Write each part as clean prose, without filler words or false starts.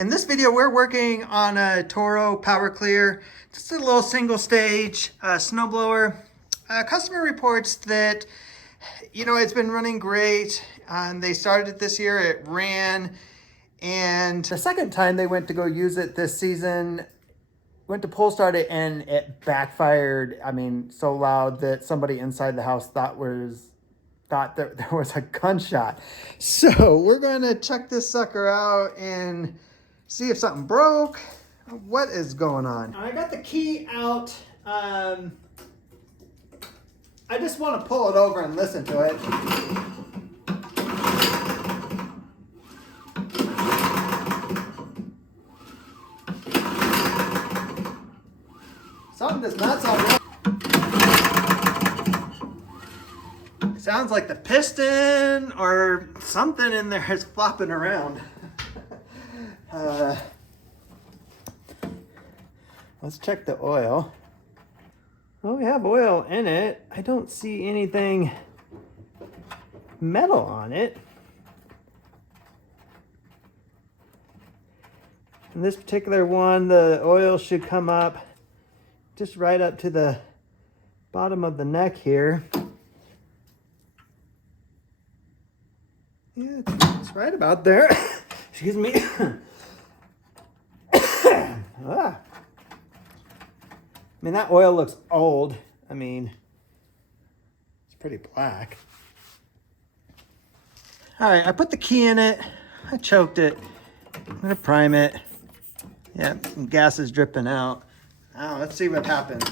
In this video, we're working on a Toro Power Clear, just a little single stage snowblower. Customer reports that, it's been running great. They started it this year, it ran. And the second time they went to go use it this season, went to pull start it and it backfired. I mean, so loud that somebody inside the house thought that there was a gunshot. So we're going to check this sucker out and see if something broke. What is going on? I got the key out. I just want to pull it over and listen to it. Something does not sound right. It sounds like the piston or something in there is flopping around. Let's check the oil. Well, we have oil in it. I don't see anything metal on it. In this particular one, the oil should come up just right up to the bottom of the neck here. Yeah, it's right about there. Excuse me. I mean, that oil looks old. I mean, it's pretty black. All right, I put the key in it. I choked it. I'm gonna prime it. Yeah, some gas is dripping out. Now, let's see what happens.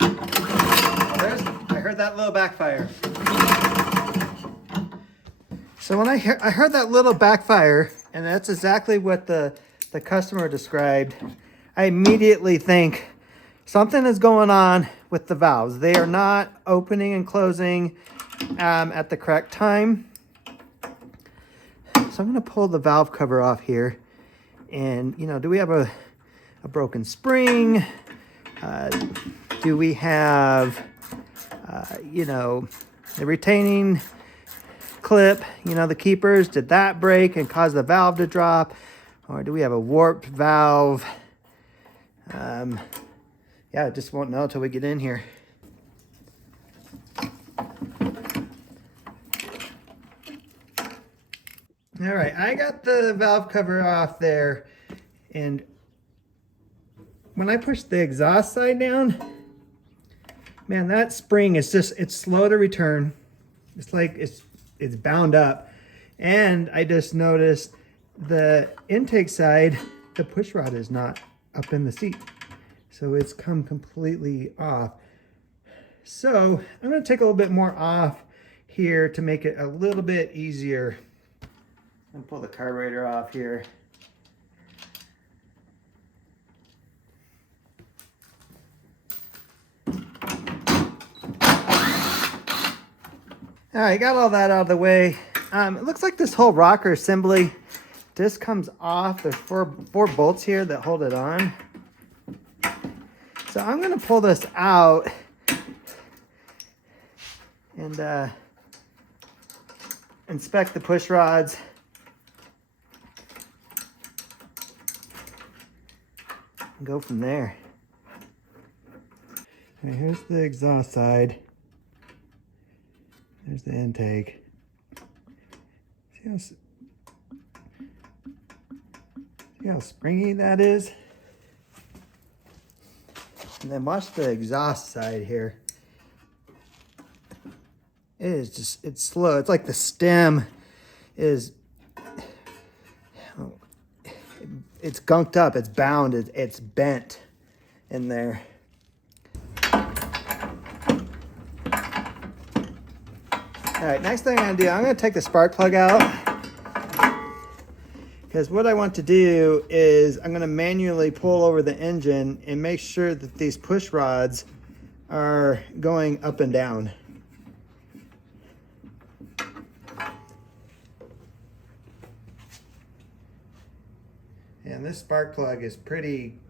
Oh, I heard that little backfire. So when I heard that little backfire, and that's exactly what the customer described, I immediately think something is going on with the valves. They are not opening and closing at the correct time. So I'm going to pull the valve cover off here. And, do we have a broken spring? Do we have, the retaining clip, the keepers? Did that break and cause the valve to drop? Or do we have a warped valve? Yeah, I just won't know until we get in here. All right, I got the valve cover off there, and when I push the exhaust side down, man, that spring is it's slow to return. It's like it's bound up. And I just noticed the intake side, the push rod is not up in the seat. So it's come completely off. So I'm going to take a little bit more off here to make it a little bit easier. And pull the carburetor off here. All right, got all that out of the way. It looks like this whole rocker assembly just comes off. There's four bolts here that hold it on. So I'm gonna pull this out and inspect the push rods. And go from there. Okay, here's the exhaust side. There's the intake. See how springy that is? And then watch the exhaust side here. It's slow. It's like the stem is, it's gunked up, it's bound, it's bent in there. All right, next thing I'm gonna do, I'm gonna take the spark plug out, because what I want to do is I'm gonna manually pull over the engine and make sure that these push rods are going up and down. And this spark plug is pretty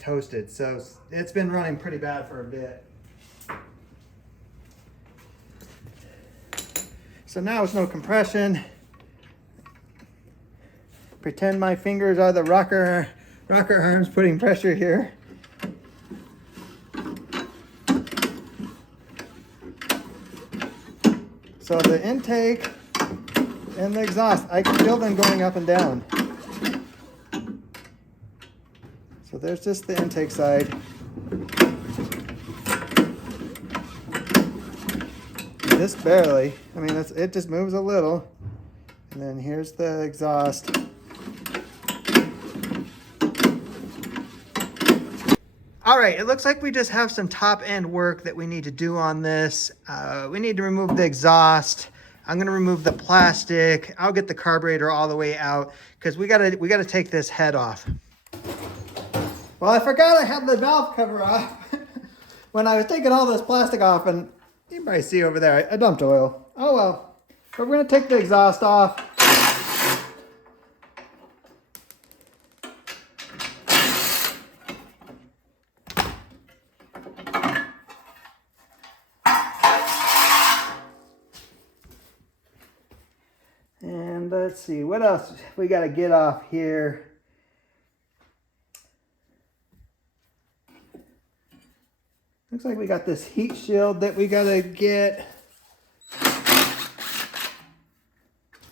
toasted, so it's been running pretty bad for a bit. So now with no compression, Pretend my fingers are the rocker arms putting pressure here. So the intake and the exhaust, I can feel them going up and down. So there's just the intake side. Just barely. I mean, it just moves a little. And then here's the exhaust. All right, it looks like we just have some top end work that we need to do on this. We need to remove the exhaust. I'm gonna remove the plastic. I'll get the carburetor all the way out because we gotta take this head off. Well, I forgot I had the valve cover off when I was taking all this plastic off, and you can probably see over there, I dumped oil. Oh well, but we're gonna take the exhaust off. And let's see, what else we got to get off here? Looks like we got this heat shield that we got to get.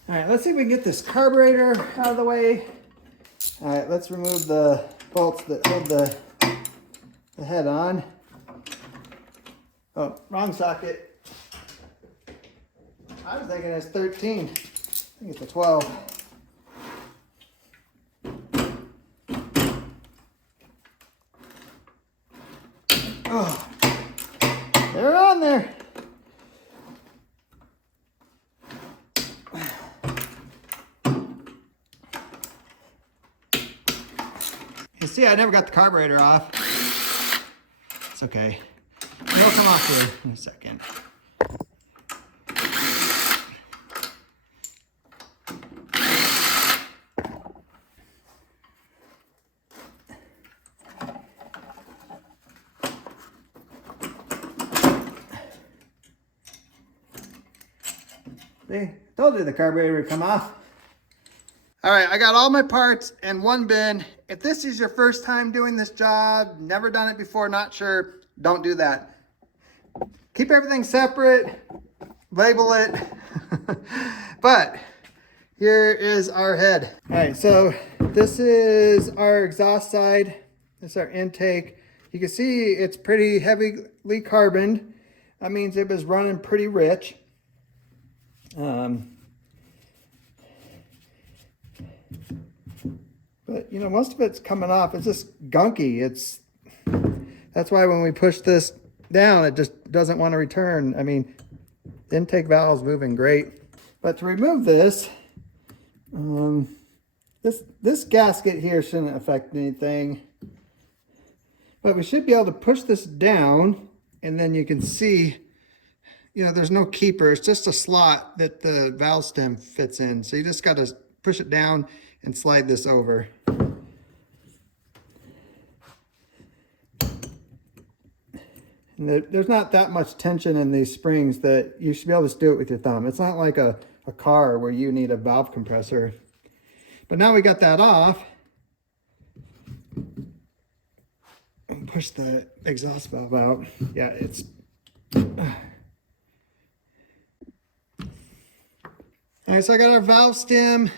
All right, let's see if we can get this carburetor out of the way. All right, let's remove the bolts that hold the head on. Oh, wrong socket. I was thinking it's 13. I think it's a 12. Oh, they're on there. You see, I never got the carburetor off. It's okay. It'll come off here in a second. See, told you the carburetor would come off. All right, I got all my parts in one bin. If this is your first time doing this job, never done it before, not sure, don't do that. Keep everything separate, label it. But here is our head. All right, so this is our exhaust side. This is our intake. You can see it's pretty heavily carboned. That means it was running pretty rich. But you know, most of it's coming off. It's just gunky. That's why when we push this down, it just doesn't want to return. I mean, the intake valve's moving great. But to remove this, this gasket here shouldn't affect anything. But we should be able to push this down, and then you can see, you know, there's no keeper. It's just a slot that the valve stem fits in. So you just got to push it down and slide this over. And there's not that much tension in these springs that you should be able to do it with your thumb. It's not like a car where you need a valve compressor. But now we got that off. And push the exhaust valve out. Yeah, it's... All right, so I got our valve stem.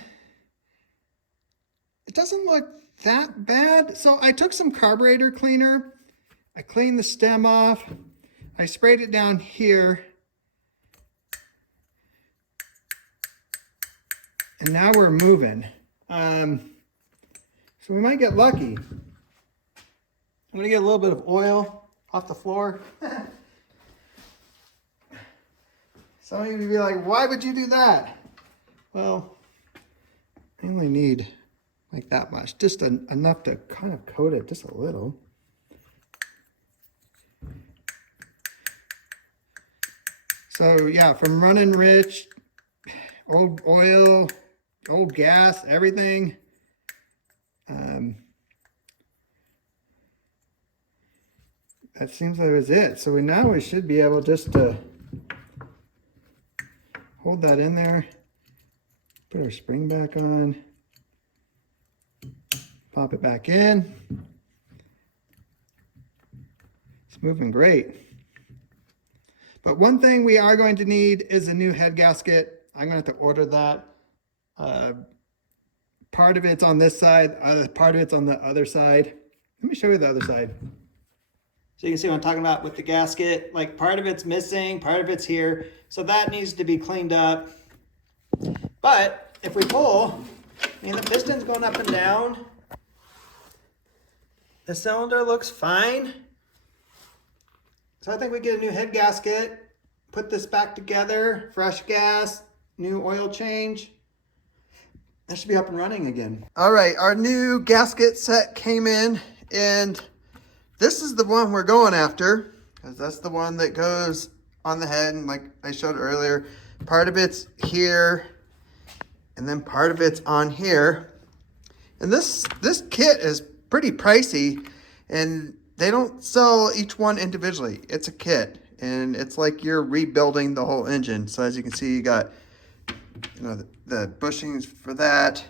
It doesn't look that bad. So I took some carburetor cleaner. I cleaned the stem off. I sprayed it down here. And now we're moving. So we might get lucky. I'm gonna get a little bit of oil off the floor. Some of you would be like, why would you do that? Well, I only need like that much, just enough to kind of coat it just a little. So yeah, from running rich, old oil, old gas, everything. That seems like it was it. So now we should be able just to hold that in there, put our spring back on. Pop it back in. It's moving great. But one thing we are going to need is a new head gasket. I'm going to have to order that. Part of it's on this side, part of it's on the other side. Let me show you the other side. So you can see what I'm talking about with the gasket. Like part of it's missing, part of it's here. So that needs to be cleaned up. But if we pull, I mean, the piston's going up and down. The cylinder looks fine. So I think we get a new head gasket, put this back together, fresh gas, new oil change. That should be up and running again. All right, our new gasket set came in, and this is the one we're going after, because that's the one that goes on the head, and like I showed earlier, part of it's here, and then part of it's on here. And this kit is pretty pricey, and they don't sell each one individually. It's a kit, and it's like you're rebuilding the whole engine. So as you can see, you got, you know, the bushings for that,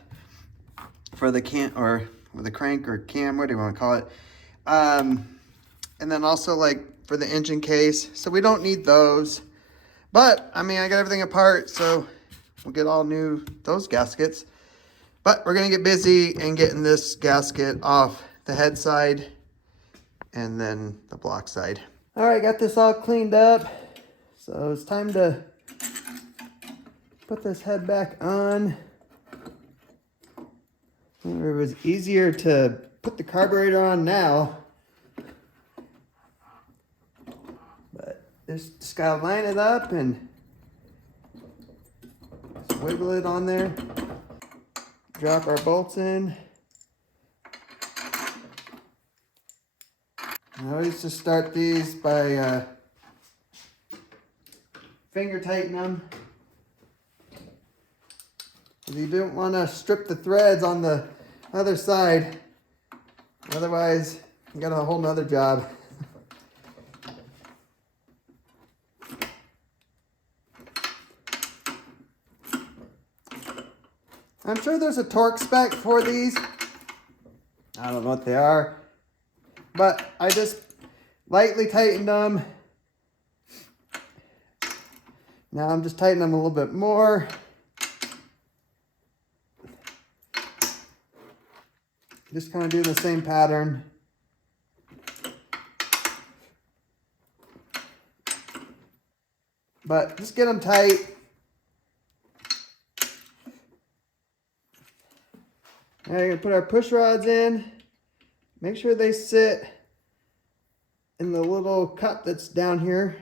for the the crank or cam, what do you want to call it? And then also like for the engine case. So we don't need those, but I mean, I got everything apart, so we'll get all new, those gaskets. But we're gonna get busy and getting this gasket off the head side and then the block side. All right, got this all cleaned up. So it's time to put this head back on. It was easier to put the carburetor on now, but just gotta line it up and just wiggle it on there. Drop our bolts in. I always just start these by finger tighten them. You don't want to strip the threads on the other side, otherwise you got a whole nother job. I'm sure there's a torque spec for these. I don't know what they are, but I just lightly tightened them. Now I'm just tightening them a little bit more. Just kind of do the same pattern. But just get them tight. Now you're gonna put our push rods in. Make sure they sit in the little cup that's down here.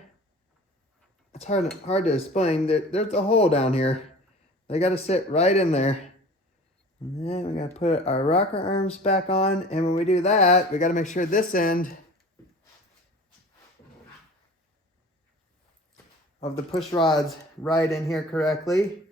It's hard to explain. There's a hole down here. They gotta sit right in there. And then we gotta put our rocker arms back on, and when we do that, we gotta make sure this end of the push rod's right in here correctly.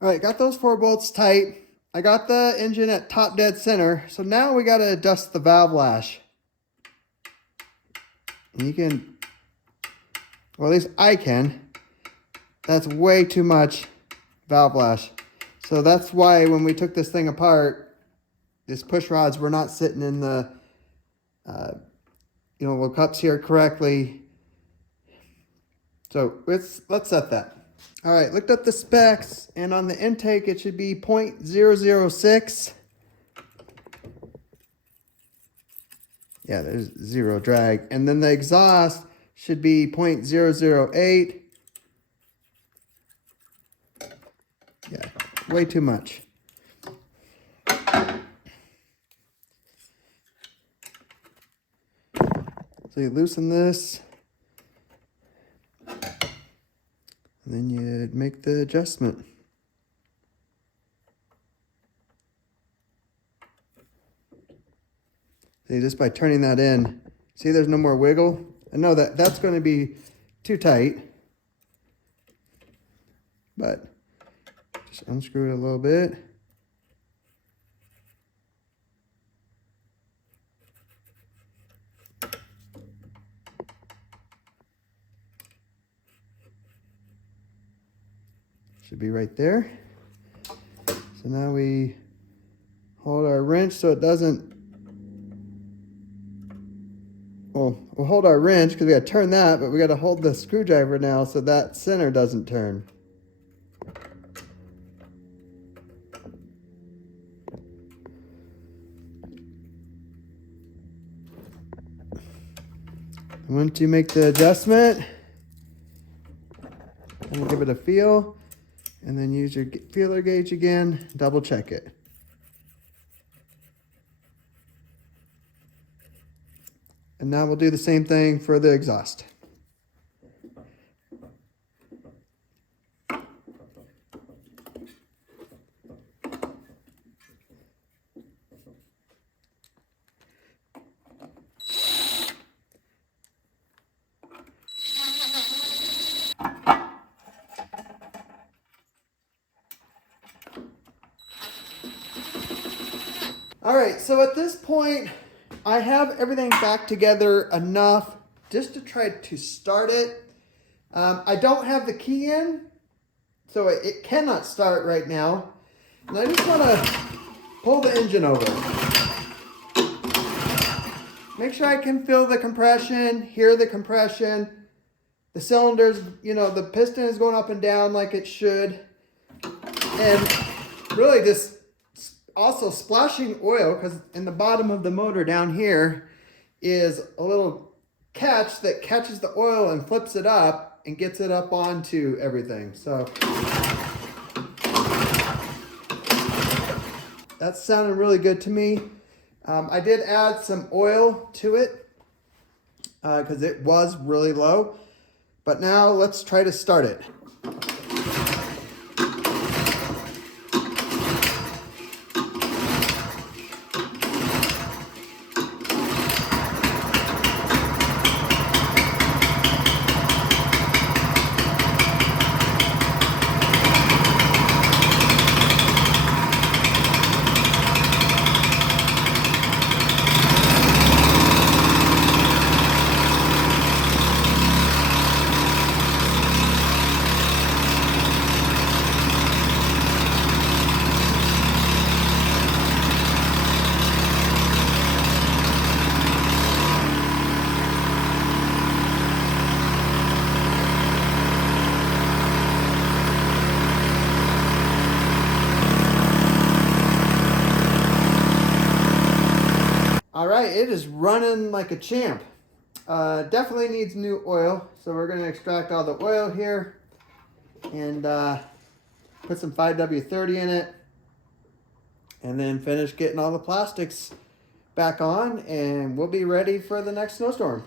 All right, got those 4 bolts tight. I got the engine at top dead center. So now we gotta adjust the valve lash. And you can, well, at least I can. That's way too much valve lash. So that's why when we took this thing apart, these push rods were not sitting in the, you know, little cups here correctly. So let's set that. All right, looked up the specs, and on the intake, it should be 0.006. Yeah, there's 0 drag. And then the exhaust should be 0.008. Yeah, way too much. So you loosen this. And then you'd make the adjustment. See, just by turning that in, see there's no more wiggle? I know that that's going to be too tight, but just unscrew it a little bit. Should be right there. So now we hold our wrench so it doesn't, well, we'll hold our wrench because we got to turn that, but we got to hold the screwdriver now so that center doesn't turn. Once you make the adjustment, and give it a feel, and then use your feeler gauge again, double check it. And now we'll do the same thing for the exhaust. All right, so at this point, I have everything back together enough just to try to start it. I don't have the key in, so it cannot start right now. And I just want to pull the engine over. Make sure I can feel the compression, hear the compression. The cylinders, you know, the piston is going up and down like it should. And really just also splashing oil, because in the bottom of the motor down here is a little catch that catches the oil and flips it up and gets it up onto everything. So that's sounding really good to me. I did add some oil to it because it was really low. But now let's try to start it. All right, it is running like a champ. Definitely needs new oil, so we're going to extract all the oil here and put some 5W30 in it, and then finish getting all the plastics back on, and we'll be ready for the next snowstorm.